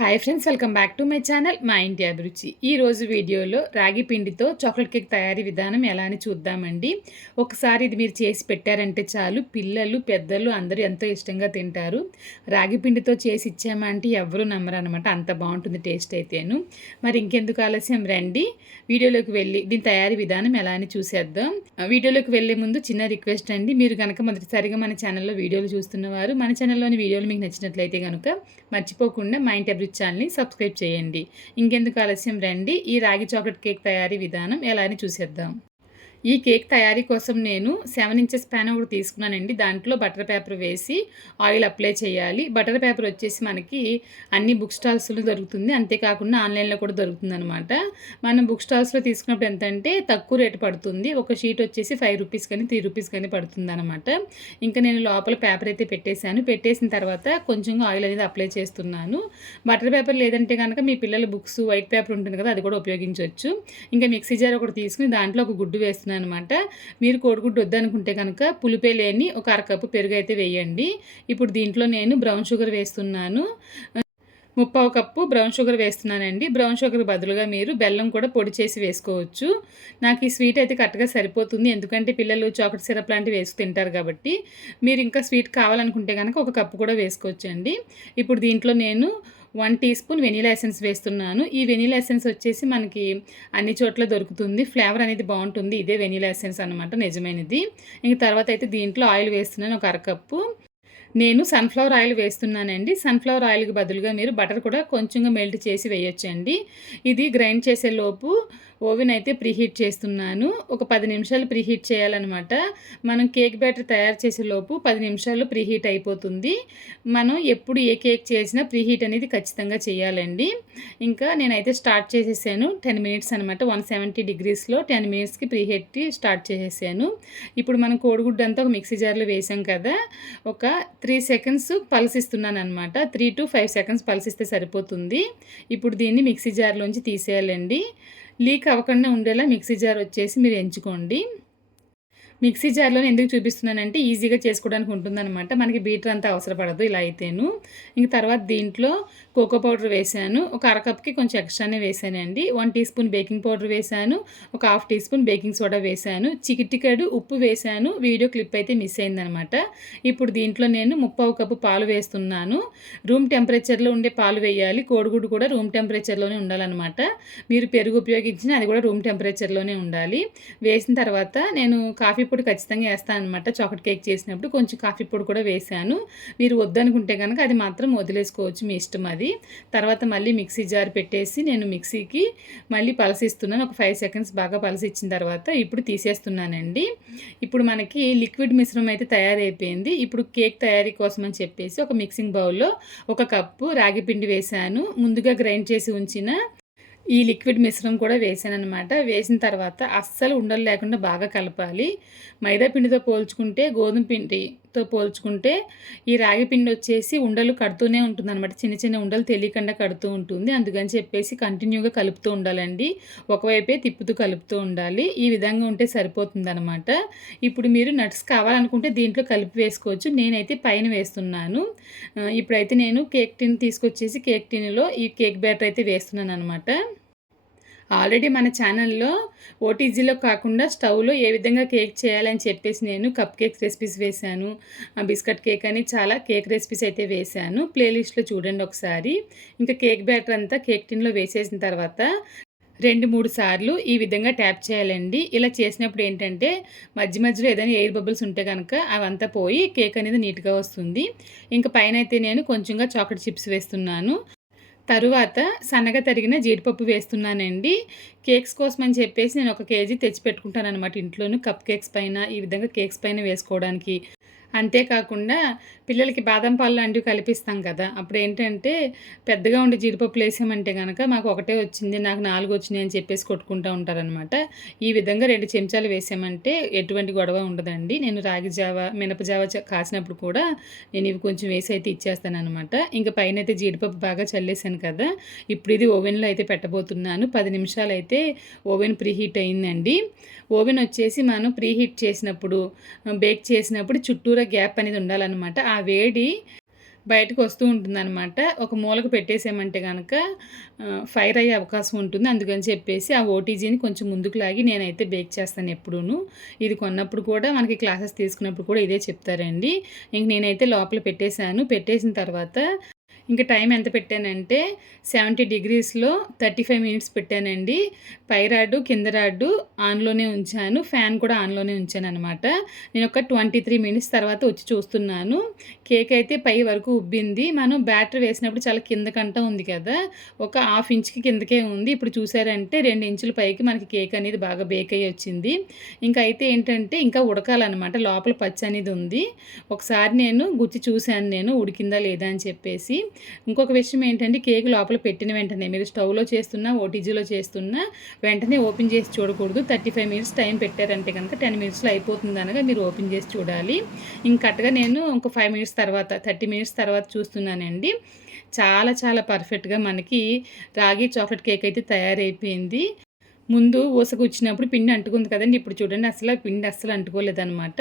Hi friends, welcome back to my channel మా ఇంటి అభిరుచి. ఈరోజు వీడియోలో రాగి పిండితో చాక్లెట్ కేక్ తయారీ విధానం ఎలా అని చూద్దామండి. ఒకసారి ఇది మీరు చేసి పెట్టారంటే చాలు, పిల్లలు పెద్దలు అందరూ ఎంతో ఇష్టంగా తింటారు. రాగి పిండితో చేసి ఇచ్చామంటే ఎవరూ నమ్మరు అనమాట, అంత బాగుంటుంది టేస్ట్ అయితేను. మరి ఇంకెందుకు ఆలస్యం, రండి వీడియోలోకి వెళ్ళి దీని తయారీ విధానం ఎలా అని చూసేద్దాం. వీడియోలోకి వెళ్ళే ముందు చిన్న రిక్వెస్ట్ అండి, మీరు కనుక మొదటిసారిగా మన ఛానల్లో వీడియోలు చూస్తున్నవారు మన ఛానల్లోని వీడియోలు మీకు నచ్చినట్లయితే కనుక మర్చిపోకుండా మా ఇంటి అభిరుచి ఛానల్ని సబ్స్క్రైబ్ చేయండి. ఇంకెందుకు ఆలస్యం, రండి ఈ రాగి చాక్లెట్ కేక్ తయారీ విధానం ఎలా అని చూసేద్దాం. ఈ కేక్ తయారీ కోసం నేను 7 ఇంచెస్ ప్యాన్ ఒకటి తీసుకున్నానండి. దాంట్లో బటర్ పేపర్ వేసి ఆయిల్ అప్లై చేయాలి. బటర్ పేపర్ వచ్చేసి మనకి అన్ని బుక్ స్టాల్స్లో దొరుకుతుంది, అంతేకాకుండా ఆన్లైన్లో కూడా దొరుకుతుంది అనమాట. మనం బుక్ స్టాల్స్లో తీసుకున్నప్పుడు ఎంతంటే తక్కువ రేటు పడుతుంది. ఒక షీట్ వచ్చేసి 5 రూపీస్ కానీ 3 రూపీస్ కానీ పడుతుంది అనమాట. ఇంకా నేను లోపల పేపర్ అయితే పెట్టేశాను. పెట్టేసిన తర్వాత కొంచెంగా ఆయిల్ అనేది అప్లై చేస్తున్నాను. బటర్ పేపర్ లేదంటే కనుక మీ పిల్లల బుక్స్ వైట్ పేపర్ ఉంటుంది కదా, అది కూడా ఉపయోగించవచ్చు. ఇంకా మిక్సీ జార్ ఒకటి తీసుకుని దాంట్లో ఒక గుడ్డు వేస్తున్నాను అనమాట. మీరు కోడిగుడ్డు వద్దనుకుంటే కనుక పులిపే లేని ఒక అరకప్పు పెరుగు అయితే వేయండి. ఇప్పుడు దీంట్లో నేను బ్రౌన్ షుగర్ వేస్తున్నాను. 1/4 కప్పు బ్రౌన్ షుగర్ వేస్తున్నానండి. బ్రౌన్ షుగర్ బదులుగా మీరు బెల్లం కూడా పొడి చేసి వేసుకోవచ్చు. నాకు ఈ స్వీట్ అయితే కరెక్ట్గా సరిపోతుంది, ఎందుకంటే పిల్లలు చాక్లెట్ సిరప్ లాంటివి వేసి తింటారు కాబట్టి. మీరు ఇంకా స్వీట్ కావాలనుకుంటే కనుక 1 కప్పు కూడా వేసుకోవచ్చండి. ఇప్పుడు దీంట్లో నేను 1 టీ స్పూన్ వెనీలా ఎసెన్స్ వేస్తున్నాను. ఈ వెనీలా ఎసెన్స్ వచ్చేసి మనకి అన్ని చోట్ల దొరుకుతుంది, ఫ్లేవర్ అనేది బాగుంటుంది. ఇదే వెనీలా ఎసెన్స్ అనమాట, నిజమైనది. ఇంక తర్వాత అయితే దీంట్లో ఆయిల్ వేస్తున్నాను, ఒక అరకప్పు. నేను సన్ఫ్లవర్ ఆయిల్ వేస్తున్నానండి. సన్ఫ్లవర్ ఆయిల్కి బదులుగా మీరు బటర్ కూడా కొంచెంగా మెల్ట్ చేసి వేయొచ్చండి. ఇది గ్రైండ్ చేసేలోపు ఓవెన్ అయితే ప్రీహీట్ చేస్తున్నాను. ఒక 10 నిమిషాలు ప్రీహీట్ చేయాలన్నమాట. మనం కేక్ బ్యాటర్ తయారు చేసేలోపు 10 నిమిషాలు ప్రీహీట్ అయిపోతుంది. మనం ఎప్పుడు ఏ కేక్ చేసినా ప్రీహీట్ అనేది ఖచ్చితంగా చేయాలండి. ఇంకా నేనైతే స్టార్ట్ చేసేసాను. 10 మినిట్స్ అనమాట. 170 డిగ్రీస్లో 10 మినిట్స్కి ప్రీహీట్ స్టార్ట్ చేసేసాను. ఇప్పుడు మనం కోడిగుడ్డు అంతా ఒక మిక్సీ జార్లో వేసాం కదా, ఒక 3 సెకండ్స్ పల్సిస్తున్నాను అనమాట. 3 to 5 సెకండ్స్ పల్సిస్తే సరిపోతుంది. ఇప్పుడు దీన్ని మిక్సీ జార్లోంచి తీసేయాలండి. లీక్ అవ్వకుండా ఉండేలా మిక్సీ జార్ వచ్చేసి మీరు ఎంచుకోండి. మిక్సీ జార్లో ఎందుకు చూపిస్తున్నానంటే ఈజీగా చేసుకోవడానికి ఉంటుందన్నమాట. మనకి బీటర్ అంతా అవసరపడదు ఇలా అయితేను. ఇంక తర్వాత దీంట్లో కోకో పౌడర్ వేసాను. ఒక అరకప్కి కొంచెం ఎక్స్ట్రానే వేసానండి. 1 టీ స్పూన్ బేకింగ్ పౌడర్ వేసాను. ఒక 1/2 టీ స్పూన్ బేకింగ్ సోడా వేసాను. చిటికెడు ఉప్పు వేసాను. వీడియో క్లిప్ అయితే మిస్ అయిందనమాట. ఇప్పుడు దీంట్లో నేను 1/4 కప్పు పాలు వేస్తున్నాను. రూమ్ టెంపరేచర్లో ఉండే పాలు వేయాలి. కోడిగుడ్డు కూడా రూమ్ టెంపరేచర్లోనే ఉండాలన్నమాట. మీరు పెరుగు ఉపయోగించిన అది కూడా రూమ్ టెంపరేచర్లోనే ఉండాలి. వేసిన తర్వాత నేను కాఫీ పొడి ఖచ్చితంగా వేస్తాను అనమాట. చాక్లెట్ కేక్ చేసినప్పుడు కొంచెం కాఫీ పొడి కూడా వేసాను. మీరు వద్దనుకుంటే కనుక అది మాత్రం వదిలేసుకోవచ్చు, మీ ఇష్టం అది. తర్వాత మళ్ళీ మిక్సీ జార్ పెట్టేసి నేను మిక్సీకి మళ్ళీ పలసిస్తున్నాను. ఒక 5 సెకండ్స్ బాగా పలసిచ్చిన తర్వాత ఇప్పుడు తీసేస్తున్నానండి. ఇప్పుడు మనకి లిక్విడ్ మిశ్రమం అయితే తయారైపోయింది. ఇప్పుడు కేక్ తయారీ కోసం అని చెప్పేసి ఒక మిక్సింగ్ బౌల్లో 1 కప్పు రాగి పిండి వేసాను. ముందుగా గ్రైండ్ చేసి ఉంచిన ఈ లిక్విడ్ మిశ్రమం కూడా వేసాననమాట. వేసిన తర్వాత అస్సలు ఉండలు లేకుండా బాగా కలపాలి. మైదా పిండితో పోల్చుకుంటే, గోధుమ పిండితో పోల్చుకుంటే ఈ రాగి పిండి వచ్చేసి ఉండలు కడుతూనే ఉంటుందన్నమాట. చిన్న చిన్న ఉండలు తెలియకుండా కడుతూ ఉంటుంది. అందుకని చెప్పేసి కంటిన్యూగా కలుపుతూ ఉండాలండి. ఒకవైపే తిప్పుతూ కలుపుతూ ఉండాలి. ఈ విధంగా ఉంటే సరిపోతుందన్నమాట. ఇప్పుడు మీరు నట్స్ కావాలనుకుంటే దీంట్లో కలిపి వేసుకోవచ్చు. నేనైతే పైన వేస్తున్నాను. ఇప్పుడైతే నేను కేక్ టిన్ తీసుకొచ్చేసి కేక్ టిన్లో ఈ కేక్ బ్యాటర్ అయితే వేస్తున్నాను అనమాట. ఆల్రెడీ మన ఛానల్లో ఓటీజీలో కాకుండా స్టవ్లో ఏ విధంగా కేక్ చేయాలని చెప్పేసి నేను కప్ కేక్స్ రెసిపీస్ వేశాను, బిస్కెట్ కేక్ అని చాలా కేక్ రెసిపీస్ అయితే వేశాను. ప్లేలిస్ట్లో చూడండి ఒకసారి. ఇంకా కేక్ బ్యాటర్ అంతా కేక్ టిన్లో వేసేసిన తర్వాత 2-3 సార్లు ఈ విధంగా ట్యాప్ చేయాలండి. ఇలా చేసినప్పుడు ఏంటంటే మధ్య మధ్యలో ఏదైనా ఎయిర్ బబుల్స్ ఉంటే కనుక అవంతా పోయి కేక్ అనేది నీట్గా వస్తుంది. ఇంకా పైన అయితే నేను కొంచెంగా చాక్లెట్ చిప్స్ వేస్తున్నాను. తరువాత సన్నగా తరిగిన జీడిపప్పు వేస్తున్నానండి. కేక్స్ కోసం అని చెప్పేసి నేను 1 కేజీ తెచ్చి పెట్టుకుంటానన్నమాట ఇంట్లోను, కప్ కేక్స్ పైన ఈ విధంగా కేక్స్ పైన వేసుకోవడానికి. అంతేకాకుండా పిల్లలకి బాదం పాలు లాంటివి కలిపిస్తాం కదా, అప్పుడు ఏంటంటే పెద్దగా ఉండే జీడిపప్పులు వేసామంటే కనుక మాకు ఒకటే వచ్చింది, నాకు 4 వచ్చినాయి అని చెప్పేసి కొట్టుకుంటూ ఉంటారనమాట. ఈ విధంగా 2 చెంచాలు వేసామంటే ఎటువంటి గొడవ ఉండదండి. నేను రాగి జావ, మినప జావ కాసినప్పుడు కూడా నేను ఇవి కొంచెం వేసి అయితే ఇచ్చేస్తానమాట. ఇంకా పైన అయితే జీడిపప్పు బాగా చల్లేసాను కదా, ఇప్పుడు ఇది ఓవెన్లో అయితే పెట్టబోతున్నాను. 10 నిమిషాలు అయితే ఓవెన్ ప్రీహీట్ అయిందండి. ఓవెన్ వచ్చేసి మనం ప్రీహీట్ చేసినప్పుడు, బేక్ చేసినప్పుడు చుట్టూరా గ్యాప్ అనేది ఉండాలన్నమాట. ఆ వేడి బయటకు వస్తూ ఉంటుందనమాట. ఒక మూలకు పెట్టేసామంటే గనక ఫైర్ అయ్యే అవకాశం ఉంటుంది. అందుకని చెప్పేసి ఆ ఓటీజీని కొంచెం ముందుకు లాగి నేనైతే బేక్ చేస్తాను ఎప్పుడూను. ఇది కొన్నప్పుడు కూడా మనకి క్లాసెస్ తీసుకున్నప్పుడు కూడా ఇదే చెప్తారండి. ఇంక నేనైతే లోపల పెట్టేసాను. పెట్టేసిన తర్వాత ఇంక టైం ఎంత పెట్టానంటే 70 డిగ్రీస్‌లో 35 మినిట్స్ పెట్టానండి. పై రాడ్డు, కింద రాడ్డు ఆన్‌లోనే ఉంచాను. ఫ్యాన్ కూడా ఆన్‌లోనే ఉంచాననమాట. నేను ఒక 23 మినిట్స్ తర్వాత వచ్చి చూస్తున్నాను. కేక్ అయితే పై వరకు ఉబ్బింది. మనం బ్యాటర్ వేసినప్పుడు చాలా కిందకంట ఉంది కదా! ఒక హాఫ్ ఇంచ్‌కి కిందకే ఉంది. ఇప్పుడు చూసారంటే 2 ఇంచుల పైకి మనకి కేక్ అనేది బాగా బేక్ అయ్యి వచ్చింది. ఇంకా అయితే ఏంటంటే ఇంకా ఉడకాలనమాట. లోపల పచ్చి అనేది ఉంది. ఒకసారి నేను గుచ్చి చూసాను ఉడికిందా లేదా అని చెప్పేసి. ఇంకొక విషయం ఏంటంటే కేక్ లోపల పెట్టిన వెంటనే మీరు స్టవ్‌లో చేస్తున్నా, ఓటీజీలో చేస్తున్నా వెంటనే ఓపెన్ చేసి చూడకూడదు. 35 మినిట్స్ టైం పెట్టారంటే గనక 10 మినిట్స్‌లో అయిపోతుందనగా మీరు ఓపెన్ చేసి చూడాలి. కరెక్ట్‌గా నేను ఇంకో 5 మినిట్స్ తర్వాత 30 మినిట్స్ తర్వాత చూస్తున్నానండి. చాలా చాలా పర్ఫెక్ట్‌గా మనకి రాగి చాక్లెట్ కేక్ అయితే తయారైపోయింది. ముందు ఊసకొచ్చినప్పుడు పిండి అంటుకుంది కదండీ! ఇప్పుడు చూడండి అసల పిండి అస్సలు అంటుకోలేదనమాట.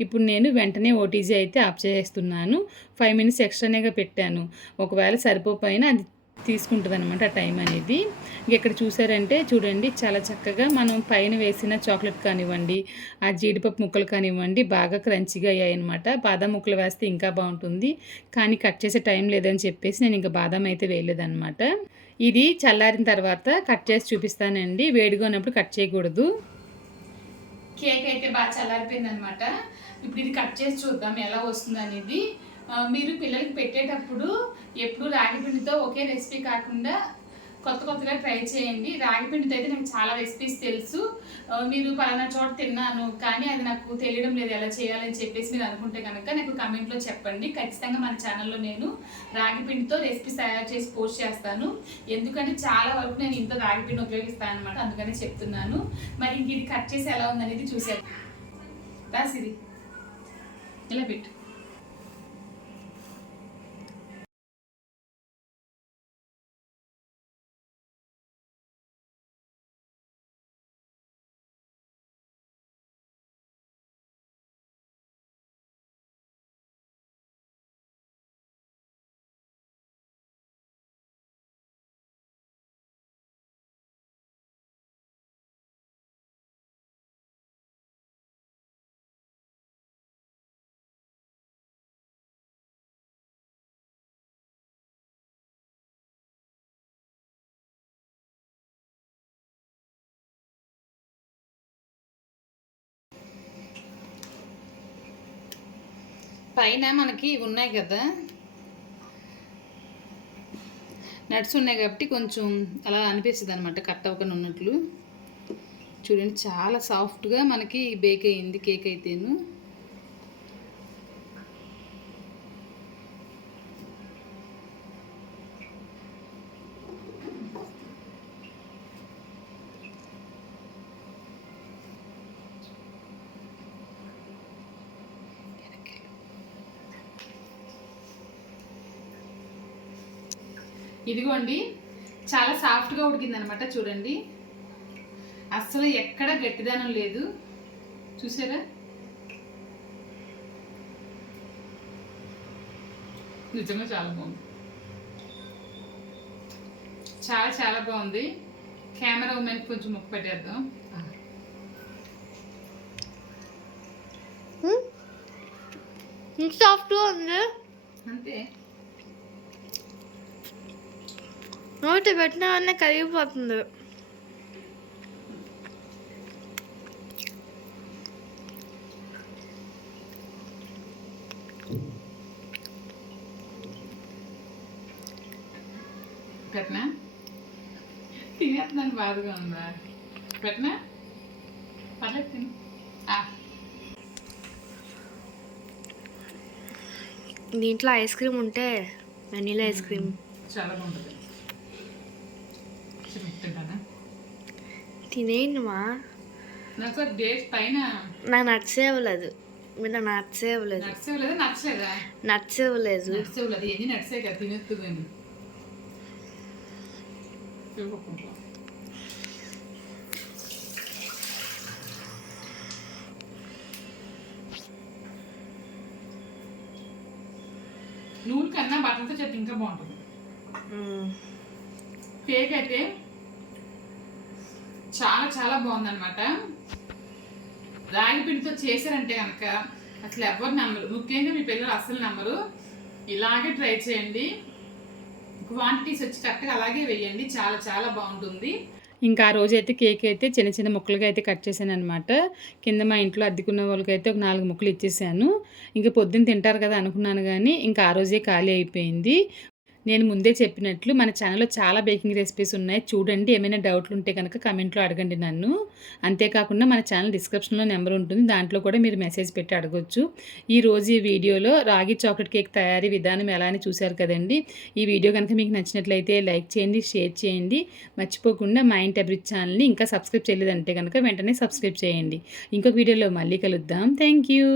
ఇప్పుడు నేను వెంటనే ఓటీజీ అయితే ఆఫ్ చేసేస్తున్నాను. 5 మినిట్స్ ఎక్స్‌ట్రానేగా పెట్టాను. ఒకవేళ సరిపోకపోయినా అది తీసుకుంటదనమాట ఆ టైం అనేది. ఇక్కడ చూసారంటే చూడండి చాలా చక్కగా మనం పైన వేసిన చాక్లెట్ కానివ్వండి, ఆ జీడిపప్పు ముక్కలు కానివ్వండి బాగా క్రంచీగా అయ్యాయనమాట. బాదం ముక్కలు వేస్తే ఇంకా బావుంటుంది. కానీ కట్ చేసే టైం లేదని చెప్పేసి నేను ఇంక బాదం అయితే వేయలేదనమాట. ఇది చల్లారిన తర్వాత కట్ చేసి చూపిస్తానండి. వేడిగా ఉన్నప్పుడు కట్ చేయకూడదు. కేక్ అయితే బాగా చల్లారిపోయిందనమాట. ఇప్పుడు ఇది కట్ చేసి చూద్దాం ఎలా వస్తుందనేది. మీరు పిల్లలకి పెట్టేటప్పుడు ఎప్పుడు రాగి పిండితో ఒకే రెసిపీ కాకుండా కొత్తగా ట్రై చేయండి. రాగి పిండితో అయితే నాకు చాలా రెసిపీస్ తెలుసు. మీరు పలానా చోట తిన్నాను కానీ అది నాకు తెలియడం లేదు ఎలా చేయాలని చెప్పేసి మీరు అనుకుంటే కనుక నాకు కమెంట్లో చెప్పండి. ఖచ్చితంగా మన ఛానల్లో నేను రాగి పిండితో రెసిపీస్ తయారు చేసి పోస్ట్ చేస్తాను. ఎందుకంటే చాలా వరకు నేను ఇంట్లో రాగి పిండి ఉపయోగిస్తాను అనమాట. అందుకనే చెప్తున్నాను. మరి ఇది కట్ చేసి ఎలా ఉందనేది చూసాను. రాసిది ఇలా పెట్టు. పైన మనకి ఉన్నాయి కదా నట్స్ ఉన్నాయి కాబట్టి కొంచెం అలా అనిపిస్తుంది అనమాట కట్ అవ్వకుండా ఉన్నట్లు. చూడండి చాలా సాఫ్ట్గా మనకి బేక్ అయ్యింది కేక్ అయితేను. ఇదిగోండి చాలా సాఫ్ట్గా ఉడికిందనమాట. చూడండి అస్సలు ఎక్కడ గట్టిదనం లేదు. చూసారా నిజంగా చాలా బాగుంది. చాలా చాలా బాగుంది. కెమెరా ఉమెన్కి కొంచెం ముక్క పెట్టేద్దాం. సాఫ్ట్గా ఉంది అంతే. నోటి పెట్టిన వల్లే కరిగిపోతుంది. పెట్టనా తినేస్తున్నాను బాధగా ఉందా? పెట్టనా పర్లేదు తిను. దీంట్లో ఐస్ క్రీమ్ ఉంటే వెనీలా ఐస్ క్రీమ్ చాలా బాగుంటుంది. తినేయండి మా. నాకు డేట్ పైన నాకు నట్స్ ఇవ్వలేదు. మీరు నట్స్ ఇవ్వలేదు. నట్స్ ఇవ్వలేదు. నచ్చలేదా? నట్స్ ఇవ్వలేదు. నట్స్ ఇవ్వలేదు. ఎన్ని నట్సే కదా తినేస్తూ కానీ నువ్వు కన్నా బటర్తో చేస్తే ఇంకా బాగుంటుంది. కేక్ అయితే చాలా చాలా బాగుందన్నమాట. రాగి పిండితో చేశారంటే కనుక అసలు ఎవరు నమ్మరు, ముఖ్యంగా మీ పిల్లలు అసలు నమ్మరు. ఇలాగే ట్రై చేయండి. క్వాంటిటీస్ వచ్చి కరెక్ట్గా అలాగే వేయండి, చాలా చాలా బాగుంటుంది. ఇంకా ఆ రోజైతే కేక్ అయితే చిన్న చిన్న ముక్కలుగా అయితే కట్ చేశాను అనమాట. కింద మా ఇంట్లో అద్దెకున్న వాళ్ళకైతే ఒక 4 ముక్కలు ఇచ్చేసాను. ఇంకా పొద్దున్న తింటారు కదా అనుకున్నాను, కానీ ఇంకా ఆ రోజే ఖాళీ అయిపోయింది. నేను ముందే చెప్పినట్లు మన ఛానల్లో చాలా బేకింగ్ రెసిపీస్ ఉన్నాయి, చూడండి. ఏమైనా డౌట్లు ఉంటే కనుక కమెంట్లో అడగండి నన్ను. అంతేకాకుండా మన ఛానల్ డిస్క్రిప్షన్లో నెంబర్ ఉంటుంది, దాంట్లో కూడా మీరు మెసేజ్ పెట్టి అడగొచ్చు. ఈరోజు ఈ వీడియోలో రాగి చాక్లెట్ కేక్ తయారీ విధానం ఎలా అని చూశారు కదండి. ఈ వీడియో కనుక మీకు నచ్చినట్లయితే లైక్ చేయండి, షేర్ చేయండి. మర్చిపోకుండా మా ఇంటి అభిరుచి ఛానల్ని ఇంకా సబ్స్క్రైబ్ చేయలేదంటే కనుక వెంటనే సబ్స్క్రైబ్ చేయండి. ఇంకొక వీడియోలో మళ్ళీ కలుద్దాం. Thank you.